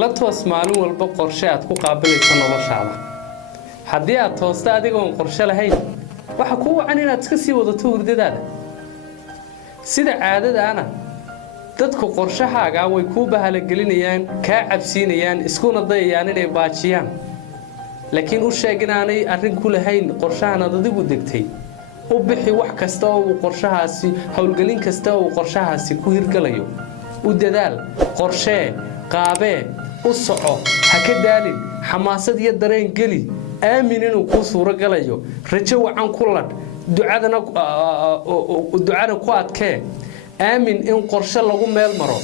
la toos maalin walba qorshe aad ku qaabilayso noloshaada haddii aad toosta adigoon qorshe lahayn waxa kuu wacan inaad iska sii wadato hurdadaada sida caadadaana dadku qorshahaaga way ku bahalagelinayaan ka cabsiinayaan iskuna dayayaan inay baajiyaan laakiin u sheeg inaanay arrin ku lahayn qorshahan aad adigu degtay u bixi wax kasta oo qorshahaasi hawlgelin kasta oo qorshahaasi ku hirgalayo u dadaal qorshe qaabee u soco ha ka daalin xamaasad iyo dareen geli aamin inuu ku suuro galayo rajo wacan ku ladh ducadana ku adkee aamin in qorshe lagu meel maro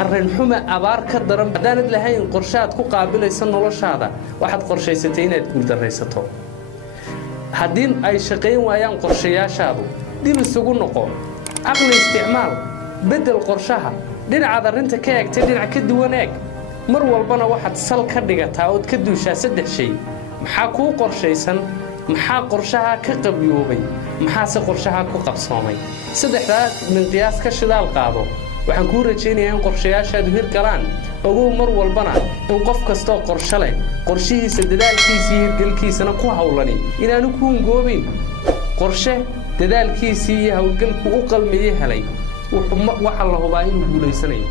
arrin xuma abaar ka daran haddaanad lahayn qorshaad ku qaabilaysa noloshaada waxaad qorshaysatay inaad guuldarraysato haddii ay shaqayn waayaan qorshayaashaadu dib isugu noqo aqli isticmaal bedel qorshaha dhinacaad arrinta ka eegtay dhinac ka duwan eeg mar walbana waxaad sal ka dhigataa ood ka duushaa 3 shay maxaa kuu qorshaysan maxaa qorshaha ka qabyoobay maxaase qorshaha ku qabsoomay 3daas min qiyaas ka shidaal qaado waxaan ku rajaynayaa in qorshayaashaadu hirgalaan ogow mar walbana in qof kasta qorshe leh qorshihiisa dadaalkiisa iyo hirgalkiisana ku hawlani inaanu ku ngoobin qorshe dadaalkiisa iyo hawlgalku u qalmeeyay helay waxa la hubaa inuu guuleysanayo